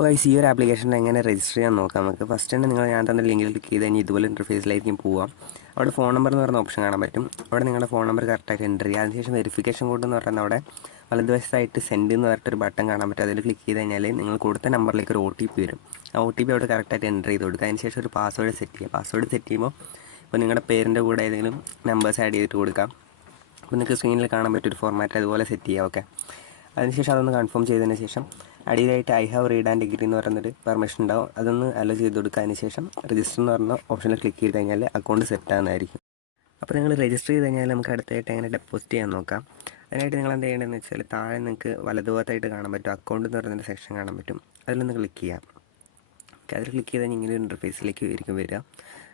അപ്പോൾ ഗൈസ് ഈ ഒരു ആപ്ലിക്കേഷനിൽ എങ്ങനെ രജിസ്റ്റർ ചെയ്യാൻ നോക്കാം നമുക്ക്. ഫസ്റ്റ് തന്നെ ഞാൻ തന്ന ലിങ്കിൽ ക്ലിക്ക് ചെയ്ത് കഴിഞ്ഞാൽ ഇതുപോലെ ഇൻ്റർഫേസിലായിരിക്കും പോവാം. അവിടെ ഫോൺ നമ്പർ എന്ന് പറയുന്ന ഓപ്ഷൻ കാണാൻ പറ്റും. അവിടെ നിങ്ങളുടെ ഫോൺ നമ്പർ കറക്റ്റായിട്ട് എൻ്റർ ചെയ്യുക. അതിനുശേഷം വെരിഫിക്കേഷൻ കോഡ് എന്ന് പറയുന്നത് അവിടെ വലതുവശത്തായിട്ട് സെൻഡ് എന്ന് പറഞ്ഞിട്ടൊരു ബട്ടൺ കാണാൻ പറ്റും. അതിൽ ക്ലിക്ക് ചെയ്ത് കഴിഞ്ഞാൽ നിങ്ങൾ കൊടുത്ത നമ്പറിലേക്ക് ഒരു OTP വരും. ആ OTP അവിടെ കറക്റ്റായിട്ട് എൻ്റർ ചെയ്ത് കൊടുക്കുക. അതിനുശേഷം ഒരു പാസ്വേഡ് സെറ്റ് ചെയ്യുക. പാസ്വേഡ് സെറ്റ് ചെയ്യുമ്പോൾ ഇപ്പോൾ നിങ്ങളുടെ പേരിൻ്റെ കൂടെ ഏതെങ്കിലും നമ്പേഴ്സ് ആഡ് ചെയ്തിട്ട് കൊടുക്കാം. അപ്പോൾ നിങ്ങൾക്ക് സ്ക്രീനിൽ കാണാൻ പറ്റിയൊരു ഫോർമാറ്റ് അതുപോലെ സെറ്റ് ചെയ്യുക. ഓക്കെ, അതിനുശേഷം അതൊന്ന് കൺഫേം ചെയ്തതിന് ശേഷം അടിയിലായിട്ട് I have read and agree എന്ന് പറയുന്നൊരു പെർമിഷൻ ഉണ്ടാവും. അതൊന്ന് അലോ ചെയ്ത് കൊടുക്കുക. അതിന് ശേഷം രജിസ്റ്റർ എന്ന് പറഞ്ഞ ഓപ്ഷനിൽ ക്ലിക്ക് ചെയ്ത് കഴിഞ്ഞാൽ അക്കൗണ്ട് സെറ്റ് ആകുന്നതായിരിക്കും. അപ്പോൾ നിങ്ങൾ രജിസ്റ്റർ ചെയ്ത് കഴിഞ്ഞാൽ നമുക്ക് അടുത്തായിട്ട് എങ്ങനെ ഡെപ്പോസിറ്റ് ചെയ്യാൻ നോക്കാം. അതിനായിട്ട് നിങ്ങൾ എന്ത് ചെയ്യേണ്ടതെന്ന് വെച്ചാൽ താഴെ നിങ്ങൾക്ക് വലതുഭാഗത്തായിട്ട് കാണാൻ പറ്റും അക്കൗണ്ട് എന്ന് പറയുന്നൊരു സെക്ഷൻ കാണാൻ പറ്റും. അതിലൊന്ന് ക്ലിക്ക് ചെയ്യാം. ഓക്കെ, അതിൽ ക്ലിക്ക് ചെയ്താൽ ഇങ്ങനെ ഒരു ഇൻ്റർഫേസിലേക്ക് ആയിരിക്കും വരിക.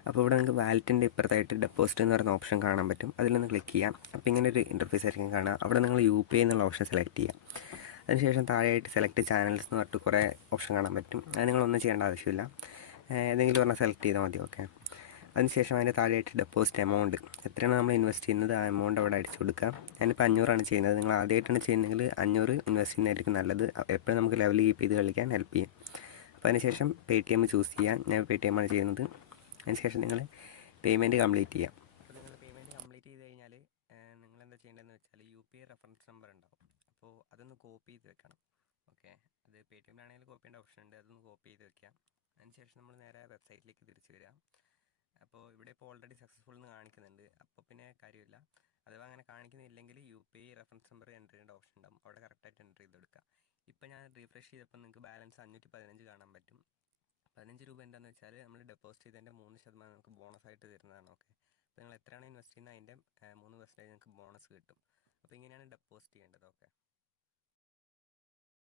അപ്പോൾ ഇവിടെ നിങ്ങൾക്ക് വാലറ്റിൻ്റെ ഇപ്പുറത്തായിട്ട് ഡെപ്പോസിറ്റ് എന്ന് പറയുന്ന ഓപ്ഷൻ കാണാൻ പറ്റും. അതിലൊന്ന് ക്ലിക്ക് ചെയ്യാം. അപ്പോൾ ഇങ്ങനെ ഒരു ഇൻ്റർഫേസ് ആയിരിക്കും കാണുക. അവിടെ നിങ്ങൾ UPI എന്നുള്ള ഓപ്ഷൻ സെലക്ട് ചെയ്യാം. അതിനുശേഷം താഴെയായിട്ട് സെലക്ട് ചാനൽസ് എന്ന് പറഞ്ഞിട്ട് കുറേ ഓപ്ഷൻ കാണാൻ പറ്റും. അത് നിങ്ങളൊന്നും ചെയ്യേണ്ട ആവശ്യമില്ല, ഏതെങ്കിലും പറഞ്ഞാൽ സെലക്ട് ചെയ്താൽ മതി. ഓക്കെ, അതിനുശേഷം അതിൻ്റെ താഴെയായിട്ട് ഡെപ്പോസിറ്റ് എമൗണ്ട് എത്രയാണ് നമ്മൾ ഇൻവെസ്റ്റ് ചെയ്യുന്നത് ആ എമൗണ്ട് അവിടെ അടിച്ചു കൊടുക്കുക. ഞാനിപ്പോൾ 500 ചെയ്യുന്നത്. നിങ്ങൾ ആദ്യമായിട്ടാണ് ചെയ്യുന്നതെങ്കിൽ 500 ഇൻവെസ്റ്റ് ചെയ്യുന്നതായിരിക്കും നല്ലത്. എപ്പോഴും നമുക്ക് ലെവൽ കീപ്പ് ചെയ്ത് കളിക്കാൻ ഹെൽപ്പ് ചെയ്യും. അപ്പോൾ അതിനുശേഷം Paytm ചൂസ് ചെയ്യാം. ഞാൻ Paytm ആണ് ചെയ്യുന്നത്. അതിനുശേഷം നിങ്ങൾ പേയ്മെൻറ്റ് കംപ്ലീറ്റ് ചെയ്യാം. അപ്പോൾ നിങ്ങൾ പേയ്മെൻറ്റ് കംപ്ലീറ്റ് ചെയ്ത് കഴിഞ്ഞാൽ നിങ്ങൾ എന്താ ചെയ്യേണ്ടതെന്ന് വെച്ചാൽ UPI റെഫറൻസ് നമ്പർ ഉണ്ടാവും. അപ്പോൾ അതൊന്ന് കോപ്പി ചെയ്ത് വെക്കണം. ഓക്കെ, അത് Paytm-ലാണെങ്കിൽ കോപ്പി ചെയ്യേണ്ട ഓപ്ഷൻ ഉണ്ട്. അതൊന്ന് കോപ്പി ചെയ്ത് വെക്കാം. അതിനുശേഷം നമ്മൾ നേരെ വെബ്സൈറ്റിലേക്ക് തിരിച്ചു വരിക. അപ്പോൾ ഇവിടെ ഇപ്പോൾ ഓൾറെഡി സക്സസ്ഫുൾ എന്ന് കാണിക്കുന്നുണ്ട്. അപ്പോൾ പിന്നെ കാര്യമില്ല. അഥവാ അങ്ങനെ കാണിക്കുന്നില്ലെങ്കിൽ UPI റെഫറൻസ് നമ്പർ എൻ്റർ ചെയ്യേണ്ട ഓപ്ഷൻ ഉണ്ടാവും. അവിടെ കറക്റ്റായിട്ട് എൻ്റർ ചെയ്ത് കൊടുക്കുക. ഇപ്പോൾ ഞാൻ റീഫ്രഷ് ചെയ്തപ്പോൾ നിങ്ങൾക്ക് ബാലൻസ് 515 കാണാൻ പറ്റും. 15 രൂപ എന്താണെന്ന് വെച്ചാൽ നമ്മൾ ഡെപ്പോസിറ്റ് ചെയ്തതിൻ്റെ 3% നമുക്ക് ബോണസായിട്ട് തരുന്നതാണ്. ഓക്കെ, അപ്പോൾ നിങ്ങൾ എത്രയാണ് ഇൻവെസ്റ്റ് ചെയ്യുന്നത് അതിൻ്റെ 3% നിങ്ങൾക്ക് ബോണസ് കിട്ടും. അപ്പോൾ ഇങ്ങനെയാണ് ഡെപ്പോസിറ്റ് ചെയ്യേണ്ടത്. ഓക്കെ.